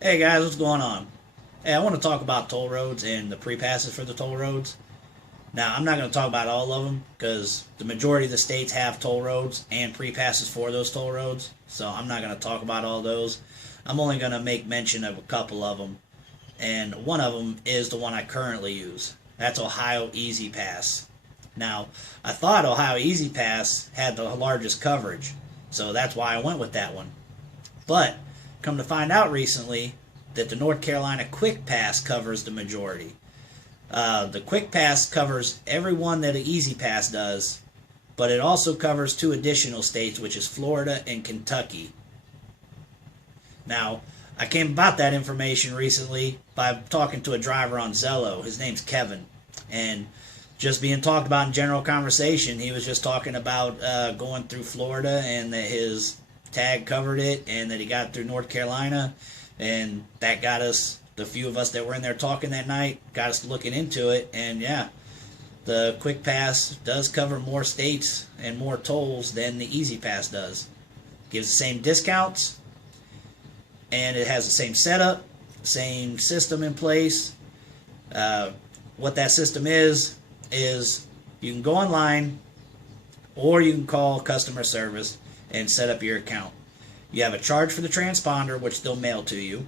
Hey guys, what's going on? Hey, I want to talk about toll roads and the pre-passes for the toll roads. Now, I'm not going to talk about all of them because the majority of the states have toll roads and pre-passes for those toll roads. So I'm not going to talk about all those. I'm only going to make mention of a couple of them. And one of them is the one I currently use. That's Ohio Easy Pass. Now, I thought Ohio Easy Pass had the largest coverage. So that's why I went with that one. But come to find out recently that the North Carolina Quick Pass covers the majority. The Quick Pass covers every one that an Easy Pass does, but it also covers two additional states, which is Florida and Kentucky. Now, I came about that information recently by talking to a driver on Zello. His name's Kevin, and just being talked about in general conversation, he was just talking about going through Florida and that his tag covered it and that he got through North Carolina, and that got us, the few of us that were in there talking that night, got us looking into it. And yeah, the Quick Pass does cover more states and more tolls than the Easy Pass does. Gives the same discounts, and it has the same setup, same system in place. What that system is you can go online or you can call customer service and set up your account. You have a charge for the transponder, which they'll mail to you,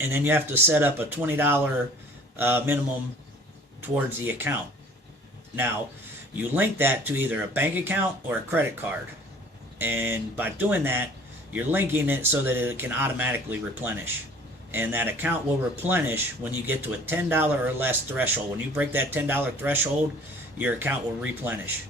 and then you have to set up a $20 minimum towards the account. Now, you link that to either a bank account or a credit card, and by doing that, you're linking it so that it can automatically replenish. And that account will replenish when you get to a $10 or less threshold. When you break that $10 threshold, your account will replenish.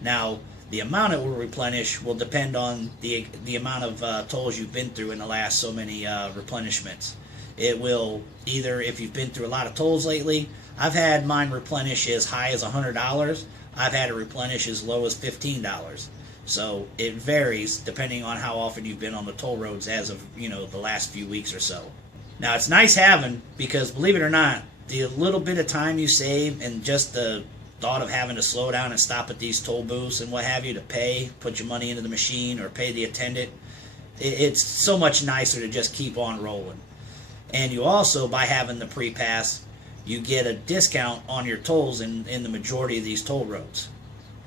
Now, the amount it will replenish will depend on the amount of tolls you've been through in the last so many replenishments. It will either, if you've been through a lot of tolls lately, I've had mine replenish as high as $100. I've had it replenish as low as $15. So it varies depending on how often you've been on the toll roads as of, the last few weeks or so. Now, it's nice having, because believe it or not, the little bit of time you save and just the thought of having to slow down and stop at these toll booths and what have you to put your money into the machine or pay the attendant, it's so much nicer to just keep on rolling. And you also, by having the pre-pass, you get a discount on your tolls in the majority of these toll roads.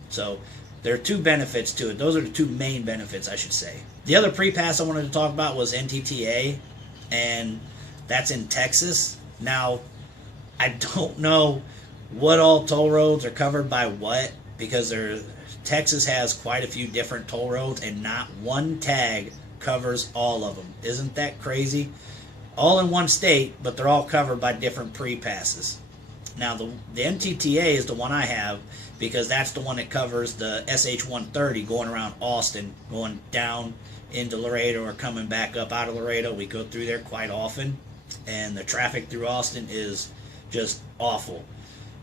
So there are two benefits to it. Those are the two main benefits, I should say. The other pre-pass I wanted to talk about was NTTA, and that's in Texas. Now, I don't know what all toll roads are covered by what, because Texas has quite a few different toll roads, and not one tag covers all of them. Isn't that crazy? All in one state, but they're all covered by different pre-passes. Now, the NTTA is the one I have, because that's the one that covers the SH-130 going around Austin, going down into Laredo or coming back up out of Laredo. We go through there quite often, and the traffic through Austin is just awful.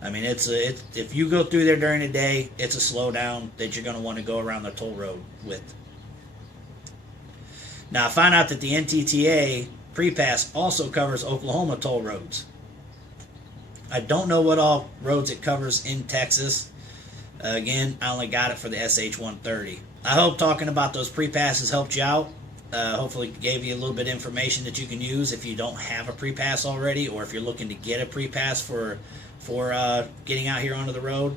I mean, if you go through there during the day, it's a slowdown that you're going to want to go around the toll road with. Now, I found out that the NTTA pre-pass also covers Oklahoma toll roads. I don't know what all roads it covers in Texas. Again, I only got it for the SH-130. I hope talking about those pre-passes helped you out. Hopefully gave you a little bit of information that you can use if you don't have a pre-pass already, or if you're looking to get a pre-pass for getting out here onto the road.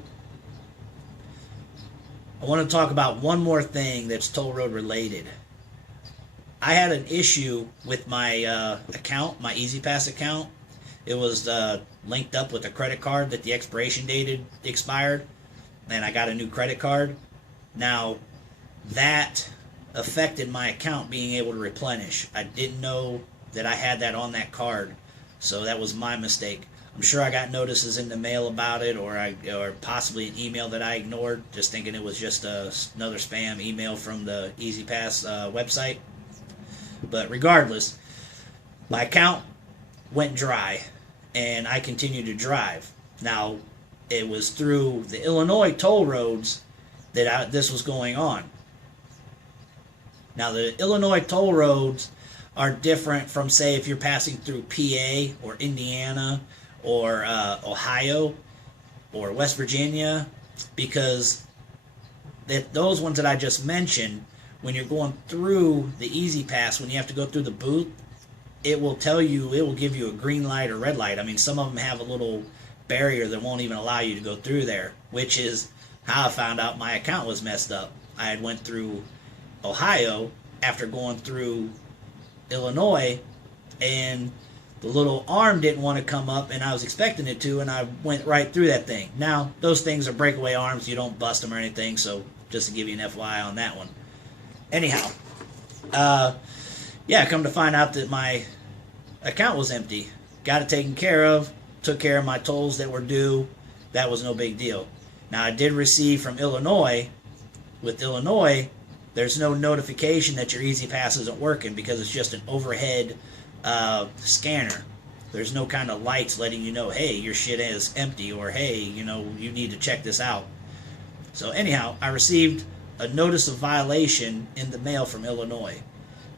I want to talk about one more thing that's toll road related. I had an issue with my account, my EasyPass account. It was linked up with a credit card that the expiration date had expired, and I got a new credit card. Now, that affected my account being able to replenish. I didn't know that I had that on that card, so that was my mistake. I'm sure I got notices in the mail about it, or possibly an email that I ignored, just thinking it was just another spam email from the EasyPass website. But regardless, my account went dry, and I continued to drive. Now, it was through the Illinois toll roads that this was going on. Now, the Illinois toll roads are different from, say, if you're passing through PA or Indiana or Ohio or West Virginia, because those ones that I just mentioned, when you're going through the Easy Pass, when you have to go through the booth, it will tell you, it will give you a green light or red light. I mean, some of them have a little barrier that won't even allow you to go through there, which is how I found out my account was messed up. I had went through Ohio after going through Illinois, and the little arm didn't want to come up, and I was expecting it to, and I went right through that thing. Now, those things are breakaway arms. You don't bust them or anything, so just to give you an FYI on that one. Anyhow, yeah, come to find out that my account was empty. Got it taken care of, took care of my tolls that were due. That was no big deal. Now, I did receive from Illinois. With Illinois, there's no notification that your Easy Pass isn't working because it's just an overhead scanner. There's no kind of lights letting you know, hey, your shit is empty, or hey, you know, you need to check this out. So anyhow, I received a notice of violation in the mail from Illinois.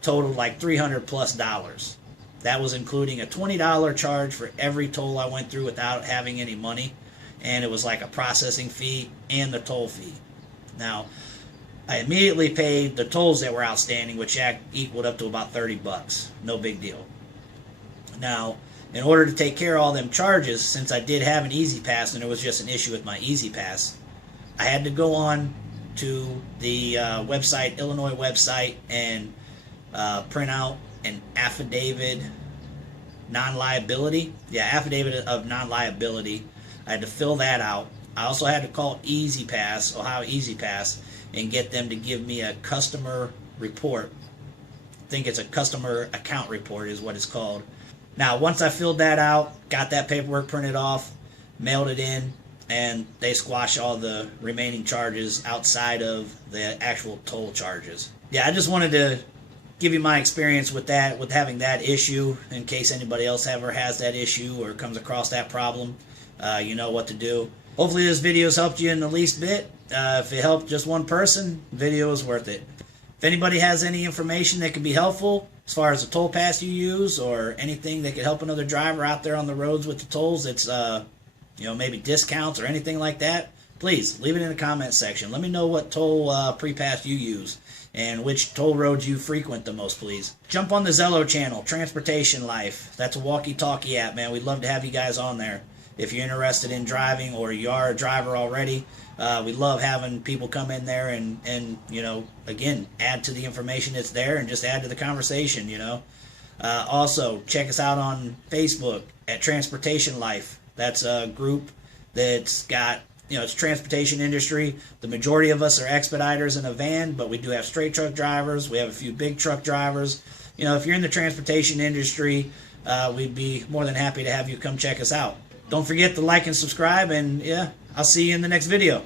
Totaled like $300+. That was including a $20 charge for every toll I went through without having any money, and it was like a processing fee and the toll fee. Now, I immediately paid the tolls that were outstanding, which equaled up to about $30. No big deal. Now, in order to take care of all them charges, since I did have an Easy Pass and it was just an issue with my Easy Pass, I had to go on to the website, Illinois website, and print out an affidavit non-liability. Yeah, affidavit of non-liability. I had to fill that out. I also had to call Easy Pass, Ohio Easy Pass, and get them to give me a customer report. I think it's a customer account report is what it's called. Now, once I filled that out, got that paperwork printed off, mailed it in, and they squashed all the remaining charges outside of the actual toll charges. Yeah, I just wanted to give you my experience with that, with having that issue, in case anybody else ever has that issue or comes across that problem. You know what to do. Hopefully this video has helped you in the least bit. If it helped just one person, the video is worth it. If anybody has any information that could be helpful as far as the toll pass you use, or anything that could help another driver out there on the roads with the tolls, that's you know, maybe discounts or anything like that, please leave it in the comments section. Let me know what toll pre-pass you use and which toll roads you frequent the most, please. Jump on the Zello channel, Transportation Life. That's a walkie-talkie app, man. We'd love to have you guys on there. If you're interested in driving, or you are a driver already, we love having people come in there and you know, again, add to the information that's there and just add to the conversation, you know. Also, check us out on Facebook at Transportation Life. That's a group that's got, you know, it's transportation industry. The majority of us are expediters in a van, but we do have straight truck drivers. We have a few big truck drivers. You know, if you're in the transportation industry, we'd be more than happy to have you come check us out. Don't forget to like and subscribe, and yeah, I'll see you in the next video.